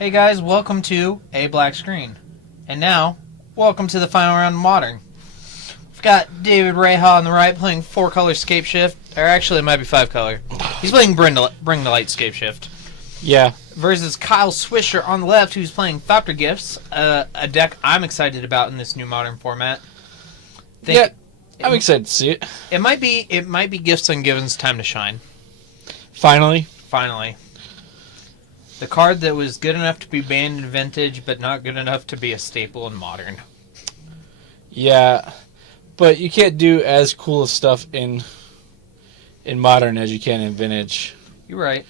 Hey guys, welcome to A Black Screen. And now, welcome to the final round of Modern. We've got David Reha on the right playing 4-color Scapeshift. Or actually, it might be 5-color. He's playing Bring the Light Scapeshift. Yeah. Versus Kyle Swisher on the left, who's playing Thopter Gifts, a deck I'm excited about in this new Modern format. I'm excited to see it. It might be Gifts and Givens' time to shine. Finally. The card that was good enough to be banned in Vintage, but not good enough to be a staple in Modern. Yeah, but you can't do as cool of stuff in Modern as you can in Vintage. You're right.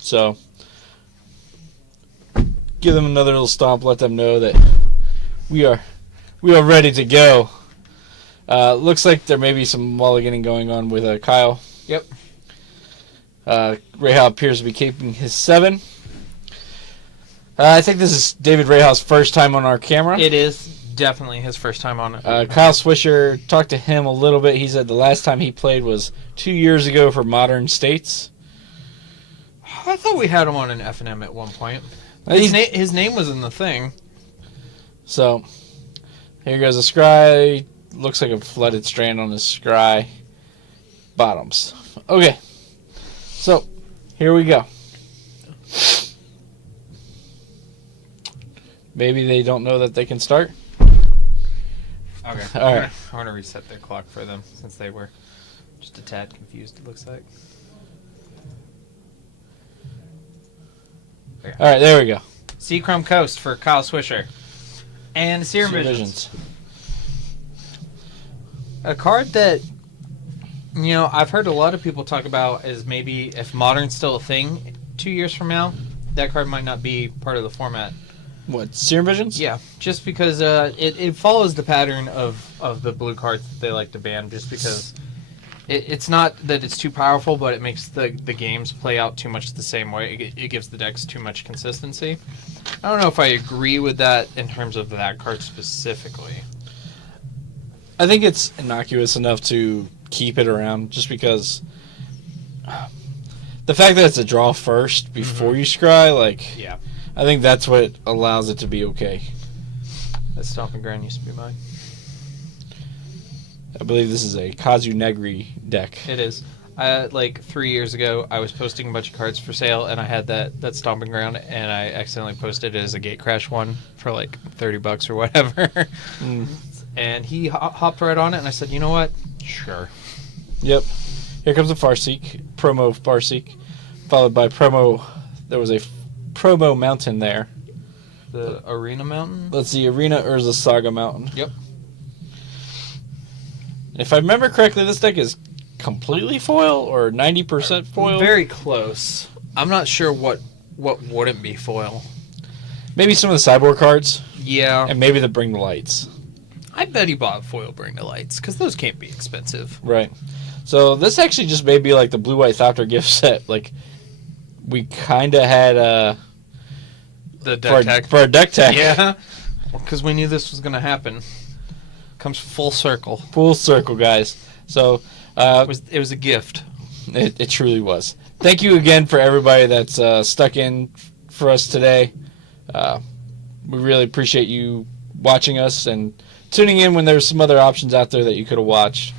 So, give them another little stomp. Let them know that we are ready to go. Looks like there may be some mulliganing going on with Kyle. Yep. Reha appears to be keeping his 7. I think this is David Reha's first time on our camera. It is definitely his first time on it. Kyle Swisher, talked to him a little bit. He said the last time he played was 2 years ago for Modern States. I thought we had him on an F&M at one point. His name was in the thing. So, here goes a scry. Looks like a flooded strand on his scry. Bottoms. Okay. So, here we go. Maybe they don't know that they can start. Okay. All right. I want to reset their clock for them since they were just a tad confused, it looks like. Okay. All right, there we go. Seachrome Coast for Kyle Swisher. And Serum Visions. A card that, you know, I've heard a lot of people talk about as maybe if Modern's still a thing 2 years from now, that card might not be part of the format. What, Serum Visions? Yeah, just because it follows the pattern of the blue cards that they like to ban, just because it's not that it's too powerful, but it makes the games play out too much the same way. It gives the decks too much consistency. I don't know if I agree with that in terms of that card specifically. I think it's innocuous enough to keep it around, just because the fact that it's a draw first before you scry, like, Yeah. I think that's what allows it to be okay. That Stomping Ground used to be mine. I believe this is a Kazu Negri deck. It is. Like 3 years ago, I was posting a bunch of cards for sale, and I had that Stomping Ground, and I accidentally posted it as a Gate Crash one for like $30 or whatever. And he hopped right on it, and I said, you know what? Sure. Yep. Here comes a Farseek, promo Farseek, followed by promo. There was a promo mountain there. The Arena Mountain? Let's see, Arena Urza Saga Mountain. Yep. If I remember correctly, this deck is completely foil or 90% foil. Very close. I'm not sure what wouldn't be foil. Maybe some of the sideboard cards, Yeah. and maybe the Bring the Lights. I bet he bought foil Bring the Lights, because those can't be expensive. Right. So this actually just may be like the blue-white Thopter gift set. Like, we kind of had The deck tech. for a deck tech. Yeah. Because we knew this was going to happen. Comes full circle. Full circle, guys. So It was a gift. it truly was. Thank you again for everybody that's stuck in for us today. We really appreciate you watching us and tuning in when there's some other options out there that you could have watched.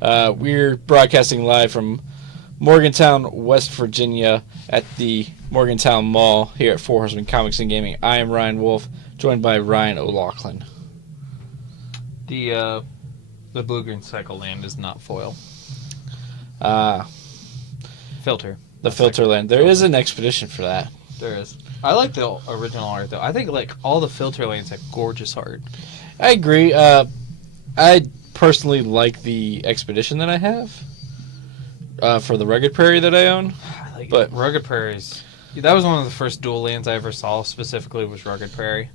We're broadcasting live from Morgantown, West Virginia at the Morgantown Mall here at Four Horsemen Comics and Gaming. I am Ryan Wolf, joined by Ryan O'Loughlin. The blue-green cycle land is not foil. Filter. The Filter Land. There is an expedition for that. There is. I like the original art, though. I think like all the Filter lands have gorgeous art. I agree. I personally like the expedition that I have for the Rugged Prairie that I own. I like But- Rugged Prairies. That was one of the first dual lands I ever saw, specifically was Rugged Prairie.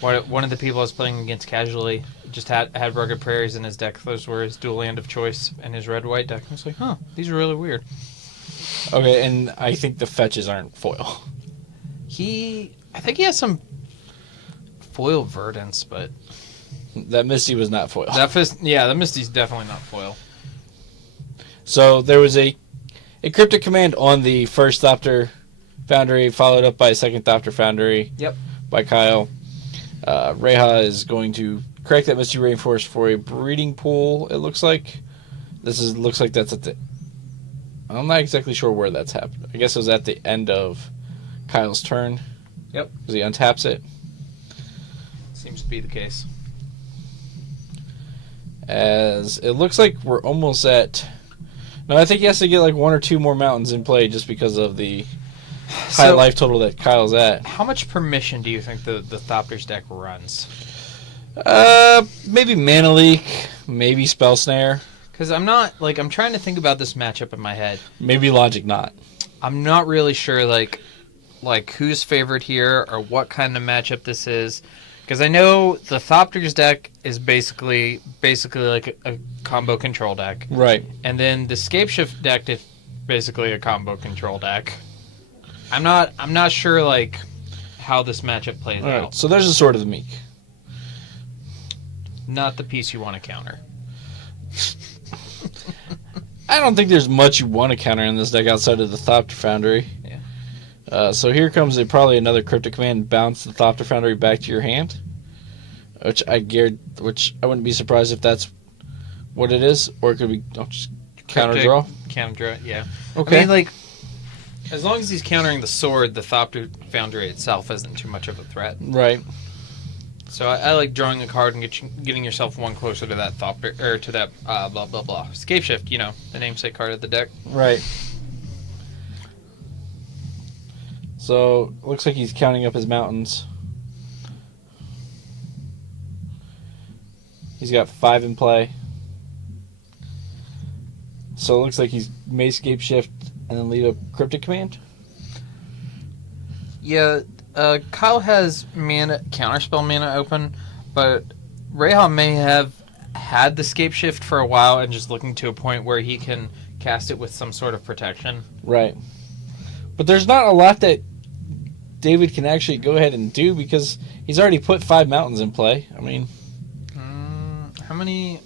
One of the people I was playing against casually just had Rugged Prairies in his deck. Those were his dual land of choice in his red-white deck. I was like, huh, these are really weird. Okay, and I think the fetches aren't foil. I think he has some foil Verdants, but That Misty was not foil. that Misty's definitely not foil. So there was a a cryptic command on the first Thopter Foundry, followed up by a second Thopter Foundry. Yep. By Kyle. Reha is going to correct that Misty Rainforest for a breeding pool, it looks like. Looks like that's at the... I'm not exactly sure where that's happened. I guess it was at the end of Kyle's turn. Yep. Because he untaps it. Seems to be the case. As it looks like we're almost at... No, I think he has to get like 1 or 2 more mountains in play just because of the high life total that Kyle's at. How much permission do you think the Thopter's deck runs? Maybe Mana Leak, maybe Spell Snare. Because I'm trying to think about this matchup in my head. Maybe Logic Knot. I'm not really sure, like who's favored here or what kind of matchup this is. Because I know the Thopter's deck is basically like a combo control deck. Right. And then the Scapeshift deck is basically a combo control deck. I'm not sure, like, how this matchup plays out. Right, so there's a Sword of the Meek. Not the piece you want to counter. I don't think there's much you want to counter in this deck outside of the Thopter Foundry. Yeah. So here comes probably another Cryptic Command. Bounce the Thopter Foundry back to your hand. Which I wouldn't be surprised if that's what it is. Or it could be just counter draw. Counter draw, yeah. Okay. I mean, like, as long as he's countering the sword, the Thopter Foundry itself isn't too much of a threat. Right. So I like drawing a card and getting yourself one closer to that Thopter, or to that blah blah blah. Scapeshift, the namesake card of the deck. Right. So looks like he's counting up his mountains. He's got 5 in play. So it looks like he's may Scapeshift and then leave a Cryptic Command. Yeah. Kyle has counterspell mana open, but Reha may have had the Scapeshift for a while and just looking to a point where he can cast it with some sort of protection. Right. But there's not a lot that David can actually go ahead and do because he's already put 5 mountains in play. I mean... how many...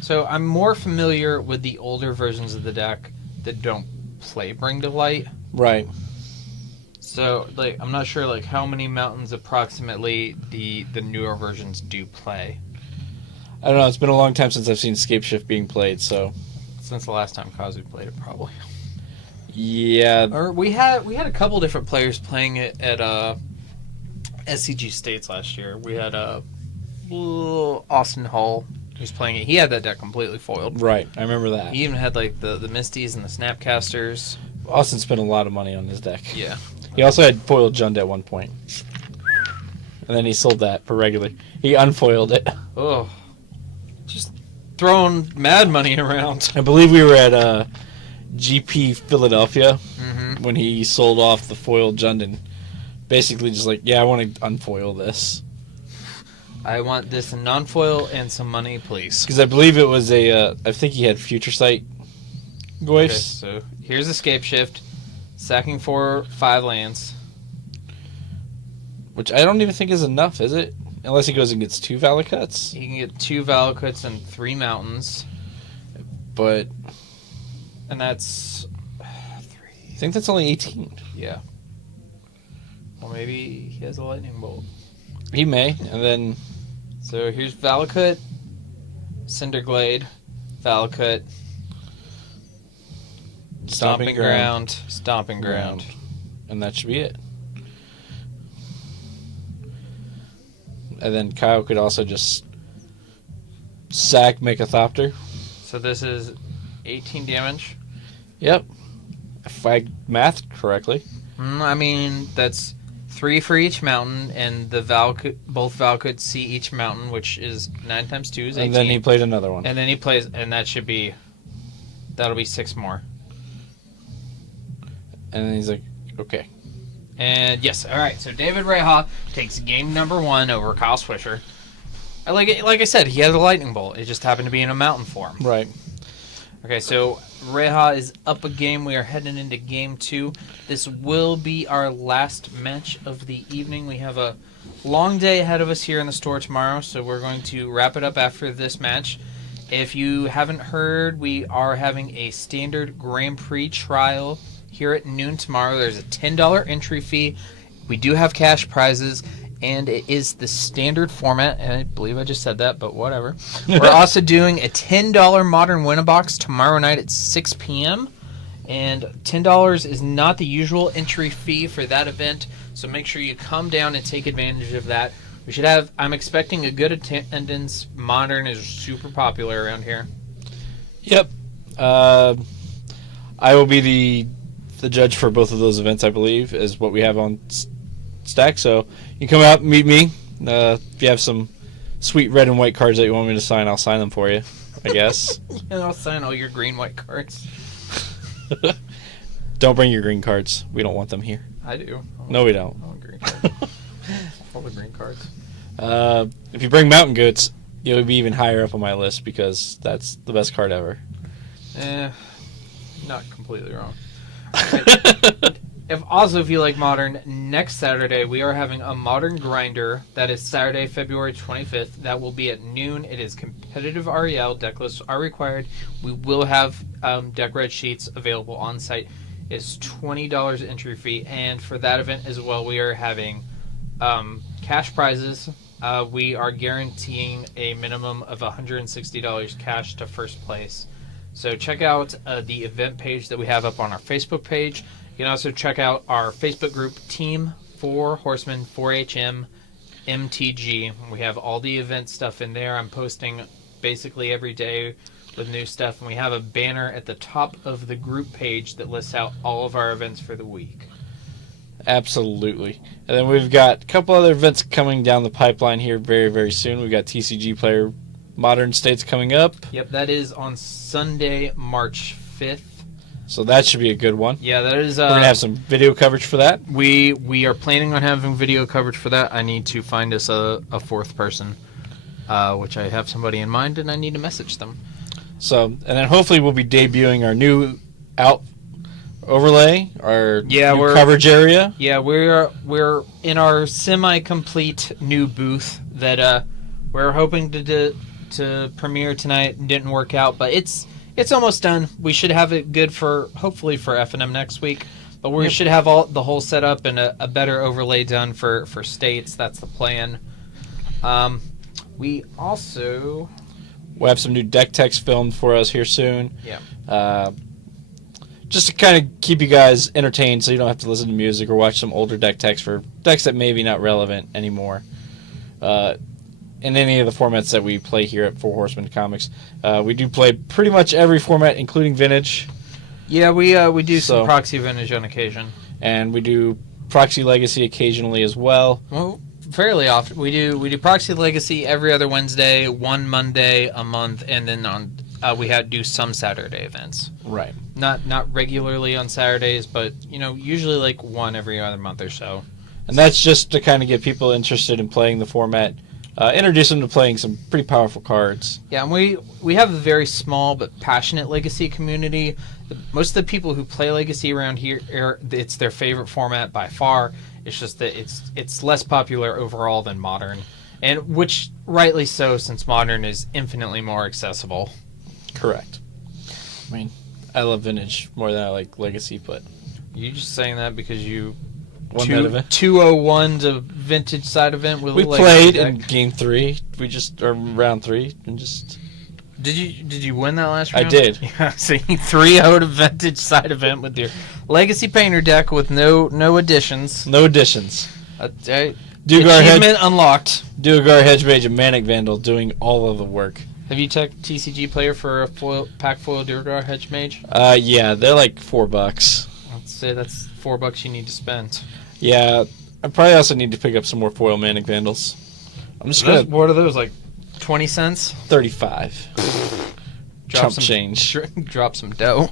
So I'm more familiar with the older versions of the deck that don't play Bring to Light. Right. So, like, I'm not sure, like, how many mountains approximately the newer versions do play. I don't know. It's been a long time since I've seen Scapeshift being played, so... Since the last time Kazu played it, probably. Yeah. Or we had a couple different players playing it at SCG States last year. We had Austin Hall who's playing it. He had that deck completely foiled. Right. I remember that. He even had, like, the Misties and the Snapcasters. Austin spent a lot of money on his deck. Yeah. He also had foiled Jund at one point. And then he sold that for regular. He unfoiled it. Oh. Just throwing mad money around. I believe we were at GP Philadelphia Mm-hmm. when he sold off the foiled Jund and basically just like, yeah, I want to unfoil this. I want this in non-foil and some money, please. Because I believe it was I think he had Future Sight Goyfs. Okay, so here's a Scapeshift. Sacking 5 lands. Which I don't even think is enough, is it? Unless he goes and gets 2 Valakuts. He can get 2 Valakuts and 3 mountains. But... And that's... 3. I think that's only 18. Yeah. Well, maybe he has a lightning bolt. He may, and then... So here's Valakut, Cinderglade, Valakut, Stomping Ground, Stomping Ground. And that should be it. And then Kyle could also just make a Thopter. So this is 18 damage. Yep. If I mathed correctly. I mean, that's 3 for each mountain, and both Valkuts see each mountain, which is 9 times 2 is 18. And then he played another one. And then he plays, and that'll be 6 more. And then he's like, okay. And yes, all right. So David Reha takes game number 1 over Kyle Swisher. Like I said, he has a lightning bolt. It just happened to be in a mountain form. Right. Okay, so Reha is up a game. We are heading into game 2. This will be our last match of the evening. We have a long day ahead of us here in the store tomorrow, so we're going to wrap it up after this match. If you haven't heard, we are having a standard Grand Prix trial here at noon tomorrow. There's a $10 entry fee. We do have cash prizes, and it is the standard format. And I believe I just said that, but whatever. We're also doing a $10 Modern Win-A-Box tomorrow night at 6 p.m., and $10 is not the usual entry fee for that event, so make sure you come down and take advantage of that. We should have, I'm expecting a good attendance. Modern is super popular around here. Yep. I will be the judge for both of those events, I believe, is what we have on stack. So you come out and meet me. If you have some sweet red and white cards that you want me to sign, I'll sign them for you, I guess. Yeah, I'll sign all your green white cards. Don't bring your green cards. We don't want them here. I do. No, we don't. I want green cards. All the green cards. If you bring mountain goats, you'll be even higher up on my list because that's the best card ever. Not completely wrong. If you like Modern, next Saturday we are having a Modern Grinder. That is Saturday, February 25th. That will be at noon. It is competitive REL. Deck lists are required. We will have deck red sheets available on site. It's $20 entry fee, and for that event as well, we are having cash prizes. We are guaranteeing a minimum of $160 cash to first place. So check out the event page that we have up on our Facebook page. You can also check out our Facebook group, Team 4 Horsemen 4HM MTG. We have all the event stuff in there. I'm posting basically every day with new stuff, and we have a banner at the top of the group page that lists out all of our events for the week. Absolutely. And then we've got a couple other events coming down the pipeline here very, very soon. We've got TCG Player Modern States coming up. Yep, that is on Sunday, March 5th. So that should be a good one. Yeah, that is. We're going to have some video coverage for that. We are planning on having video coverage for that. I need to find us a fourth person, which I have somebody in mind, and I need to message them. So, and then hopefully we'll be debuting our new overlay, our new coverage area. Yeah, we're in our semi-complete new booth that we're hoping to premiere tonight. Didn't work out, but it's almost done. We should have it good for hopefully for F&M next week. But we should have the whole setup and a better overlay done for states. That's the plan. We'll have some new deck text filmed for us here soon. Yeah. Just to kind of keep you guys entertained so you don't have to listen to music or watch some older deck text for decks that may be not relevant anymore. In any of the formats that we play here at Four Horsemen Comics. We do play pretty much every format, including Vintage. Yeah, we do some Proxy Vintage on occasion. And we do Proxy Legacy occasionally as well. Well, fairly often. We do Proxy Legacy every other Wednesday, one Monday a month, and then we do some Saturday events. Right. Not regularly on Saturdays, but usually like one every other month or so. And that's just to kind of get people interested in playing the format. Introduce them to playing some pretty powerful cards. Yeah, and we have a very small but passionate Legacy community. Most of the people who play Legacy around here, it's their favorite format by far. It's just that it's less popular overall than Modern, and which rightly so, since Modern is infinitely more accessible. Correct. I mean, I love Vintage more than I like Legacy, but you just saying that because you. 201 to Vintage side event with we played in game 3. Or round 3 and just. Did you win that last round? I did. Yeah, so you 3-0'd a Vintage side event with your Legacy Painter deck with no additions. No additions. Achievement unlocked. Duergar Hedgemage and Manic Vandal doing all of the work. Have you checked TCG Player for a pack foil Duergar Hedgemage? Yeah, they're like $4. I'd say that's $4 you need to spend. Yeah, I probably also need to pick up some more foil Manic Vandals. I'm just gonna. What are those, like 20 cents? 35. Chump change. Drop some dough.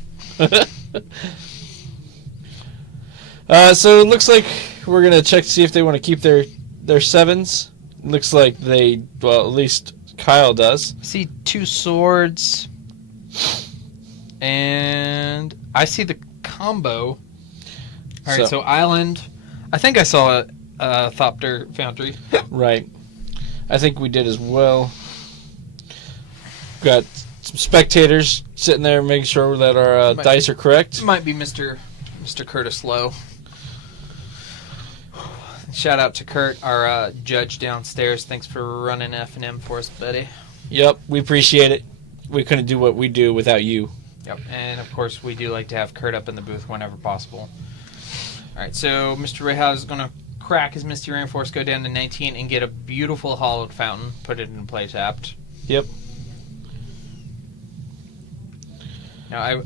So it looks like we're gonna check to see if they want to keep their 7s. Looks like they. Well, at least Kyle does. I see 2 swords, and I see the combo. All right, so Island. I think I saw a Thopter Foundry. Right. I think we did as well. Got some spectators sitting there making sure that our dice are correct. Might be Mr. Curtis Lowe. Shout out to Kurt, our judge downstairs. Thanks for running F&M for us, buddy. Yep, we appreciate it. We couldn't do what we do without you. Yep, and of course we do like to have Kurt up in the booth whenever possible. All right, so Mr. Reha is going to crack his Misty Rainforest, go down to 19, and get a beautiful hollowed fountain. Put it in play tapped. Yep. Now,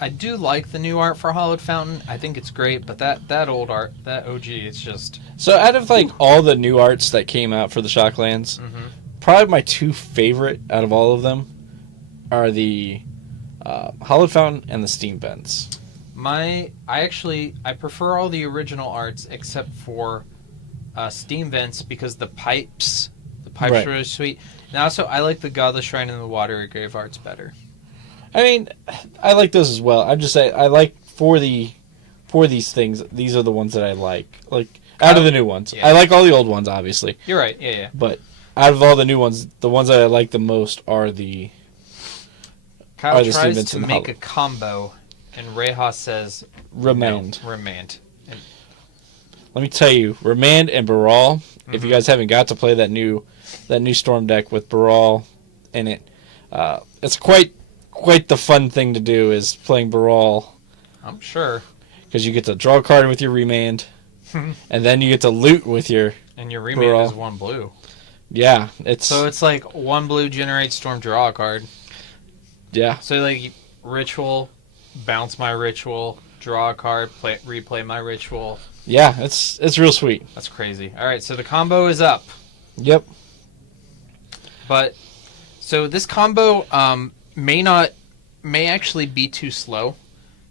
I do like the new art for Hollowed Fountain. I think it's great, but that old art, that OG, it's just... So out of like all the new arts that came out for the Shocklands, probably my two favorite out of all of them are the Hollowed Fountain and the Steam Vents. I prefer all the original arts except for Steam Vents because the pipes right. are really sweet. And also, I like the Godless Shrine and the Watery Grave arts better. I mean, I like those as well. I'm just saying, I like for these things, these are the ones that I like. Like out of the new ones, yeah. I like all the old ones, obviously. You're right, yeah. But out of all the new ones, the ones that I like the most are the. Kyle tries to make a combo, and Reha says Remand. No, Remand. Let me tell you, Remand and Baral. If you guys haven't got to play that new Storm deck with Baral in it, it's quite the fun thing to do is playing Baral. I'm sure. Because you get to draw a card with your Remand, and then you get to loot with your and your Remand Baral. is 1 blue. Yeah, so it's like 1 blue generates Storm, draw a card. Yeah. So like Ritual, bounce my Ritual, draw a card, replay my Ritual. Yeah, it's real sweet. That's crazy. All right, so the combo is up. Yep. But so this combo may actually be too slow,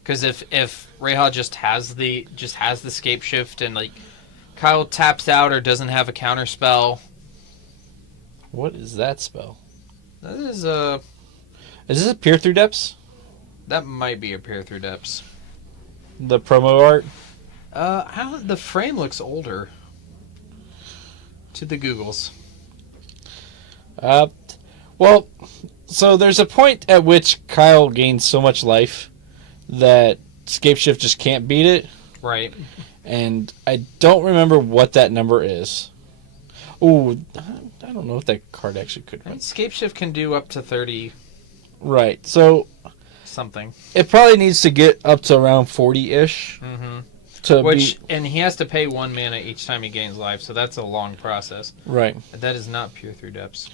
because if Reha just has the Scapeshift and like Kyle taps out or doesn't have a counter spell. What is that spell? That is Is this a Peer Through Depths? That might be a Peer Through Depths. The promo art? The frame looks older. To the Googles. Well, so there's a point at which Kyle gains so much life that Scapeshift just can't beat it. Right. And I don't remember what that number is. Ooh, I don't know if that card actually could run. Scapeshift can do up to 30. Right, so... something. It probably needs to get up to around 40-ish. And he has to pay 1 mana each time he gains life, so that's a long process. Right. That is not Peer Through Depths.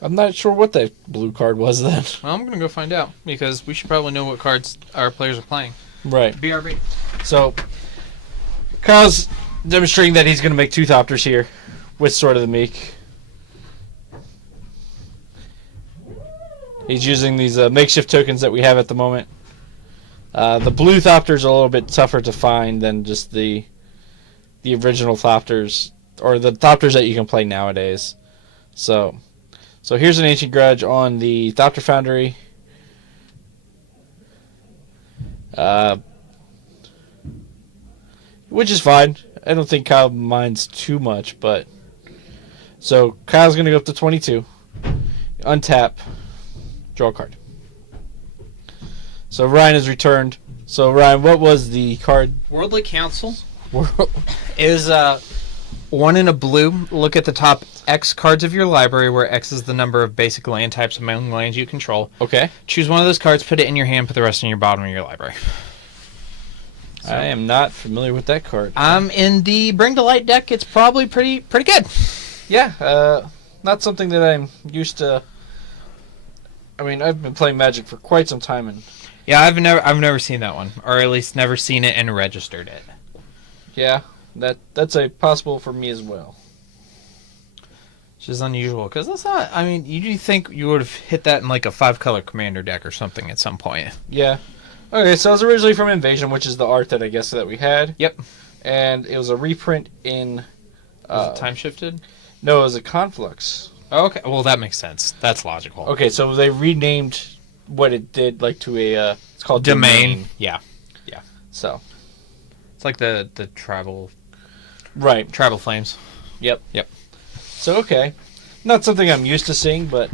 I'm not sure what that blue card was then. Well, I'm going to go find out, because we should probably know what cards our players are playing. Right. BRB. So, Kyle's demonstrating that he's going to make 2 Thopters here with Sword of the Meek. He's using these makeshift tokens that we have at the moment. The blue Thopters are a little bit tougher to find than just the original Thopters, or the Thopters that you can play nowadays. So here's an Ancient Grudge on the Thopter Foundry. Which is fine. I don't think Kyle minds too much, but... So, Kyle's going to go up to 22. Untap. Draw a card. So, Ryan has returned. So, Ryan, what was the card? Worldly Council. Is 1 in a blue. Look at the top X cards of your library, where X is the number of basic land types among lands you control. Okay. Choose one of those cards, put it in your hand, put the rest in your bottom of your library. So, I am not familiar with that card. In the Bring to Light deck, it's probably pretty good. Yeah, not something that I'm used to. I mean, I've been playing Magic for quite some time, and yeah, I've never seen that one, or at least never seen it and registered it. Yeah, that's a possible for me as well. Which is unusual, because that's not. I mean, you think you would have hit that in like a 5-color commander deck or something at some point? Yeah. Okay, so it was originally from Invasion, which is the art that I guess that we had. Yep. And it was a reprint in. Was it time shifted? No, it was a Conflux. Oh, okay, well that makes sense. That's logical. Okay, so they renamed what it did, like to a. It's called Domain. Yeah. So. It's like the tribal. Right. Tribal Flames. Yep. So okay, not something I'm used to seeing, but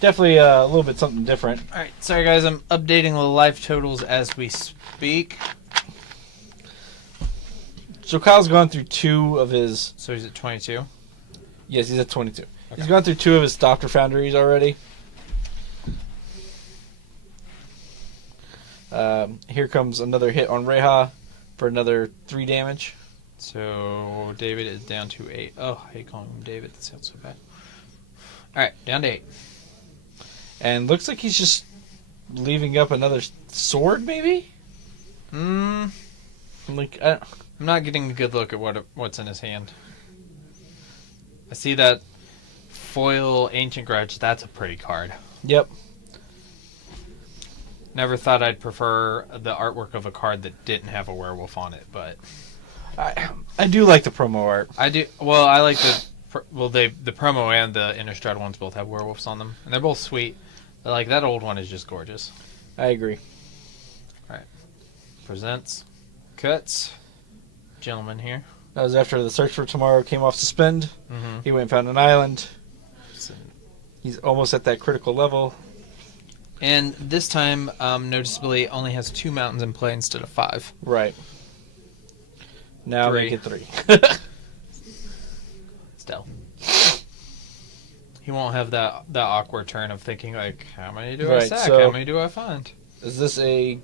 definitely a little bit something different. All right, sorry guys, I'm updating the live totals as we speak. So Kyle's gone through 2 of his... So he's at 22? Yes, he's at 22. Okay. He's gone through 2 of his Thopter Foundries already. Here comes another hit on Reha for another 3 damage. So David is down to 8. Oh, I hate calling him David. That sounds so bad. All right, down to 8. And looks like he's just leaving up another sword, maybe? I'm not getting a good look at what's in his hand. I see that foil Ancient Grudge. That's a pretty card. Yep. Never thought I'd prefer the artwork of a card that didn't have a werewolf on it, but I do like the promo art. I do. Well, I like the promo and the Innistrad ones both have werewolves on them, and they're both sweet. But like that old one is just gorgeous. I agree. All right, presents, cuts, gentleman here. That was after the Search for Tomorrow came off suspend. Mm-hmm. He went and found an island. He's almost at that critical level. And this time, noticeably, only has 2 mountains in play instead of 5. Right. Now 3. we get 3. Still. He won't have that awkward turn of thinking, like, how many do I sack? So how many do I find? Is this a...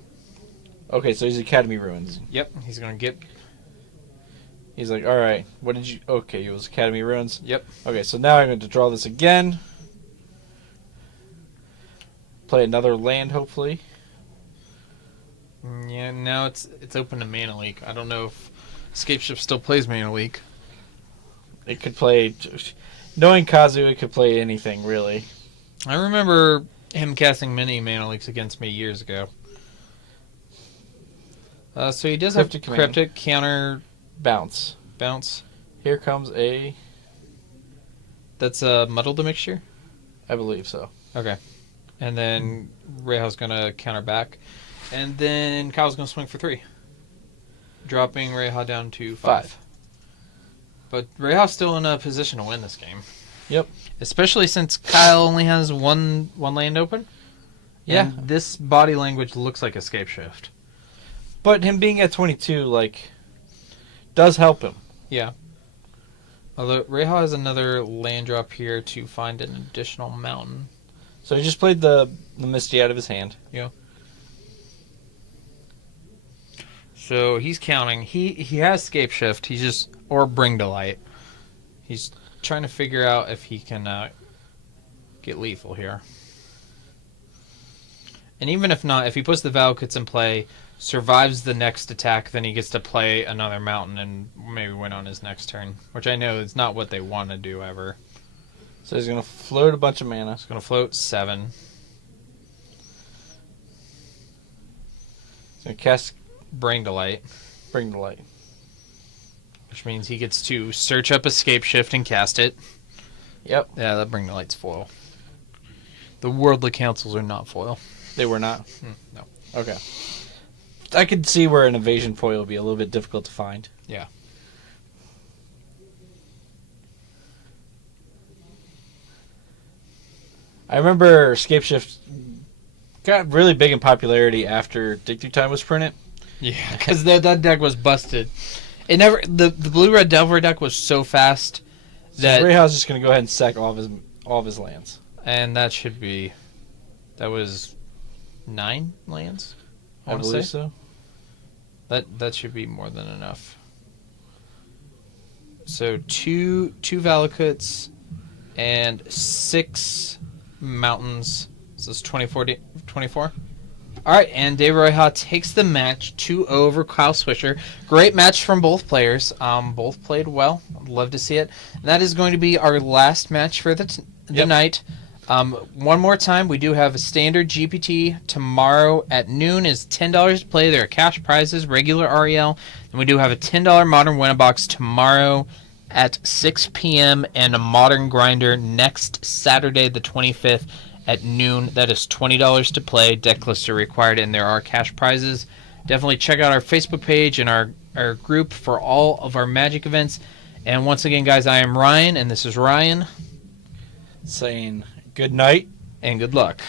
Okay, so he's Academy Ruins. Yep, he's going to get... He's like, alright, what did you... Okay, it was Academy Ruins. Yep. Okay, so now I'm going to draw this again. Play another land, hopefully. Yeah, now it's open to Mana Leak. I don't know if Scapeshift still plays Mana Leak. It could play... Knowing Kazu, it could play anything, really. I remember him casting many Mana Leaks against me years ago. So he does Cryptic have command. Cryptic, counter, Bounce. bounce. Here comes a... That's Muddle the Mixture? I believe so. Okay. And then Reha's going to counter back. And then Kyle's going to swing for 3. Dropping Reha down to 5. But Reha's still in a position to win this game. Yep. Especially since Kyle only has one land open. Yeah. And this body language looks like Scapeshift. But him being at 22, like, does help him. Yeah. Although Reha has another land drop here to find an additional mountain. So he just played the Misty out of his hand. Yeah. So he's counting. He has Scapeshift. He's just... Or Bring to Light. He's trying to figure out if he can get lethal here. And even if not, if he puts the Valakut's in play, survives the next attack, then he gets to play another mountain and maybe win on his next turn. Which I know is not what they want to do ever. So he's going to float a bunch of mana. He's going to float 7. He's going to cast Bring to Light. Bring to Light. Which means he gets to search up Scapeshift and cast it. Yep. Yeah, that Bring to Light's foil. The Worldly Councils are not foil. They were not? No. Okay. I could see where an evasion foil would be a little bit difficult to find. Yeah. I remember Scapeshift got really big in popularity after Dig Through Time was printed. Yeah, because that deck was busted. It never the blue-red Delver deck was so fast that So Reha's just going to go ahead and sack all of his lands. And that should be... That was 9 lands? I wanna believe say. so. That should be more than enough. So 2 Valakuts and 6 mountains. So it's 24? Alright, and Dave Reha takes the match 2 over Kyle Swisher. Great match from both players. Both played well. I'd love to see it. And that is going to be our last match for the night. One more time, we do have a standard GPT tomorrow at noon is $10 to play. There are cash prizes, regular REL, and we do have a $10 Modern Win-A-Box tomorrow at 6 p.m. and a Modern Grinder next Saturday, the 25th at noon. That is $20 to play. Deck lists are required, and there are cash prizes. Definitely check out our Facebook page and our group for all of our Magic events. And once again, guys, I am Ryan, and this is Ryan saying good night and good luck.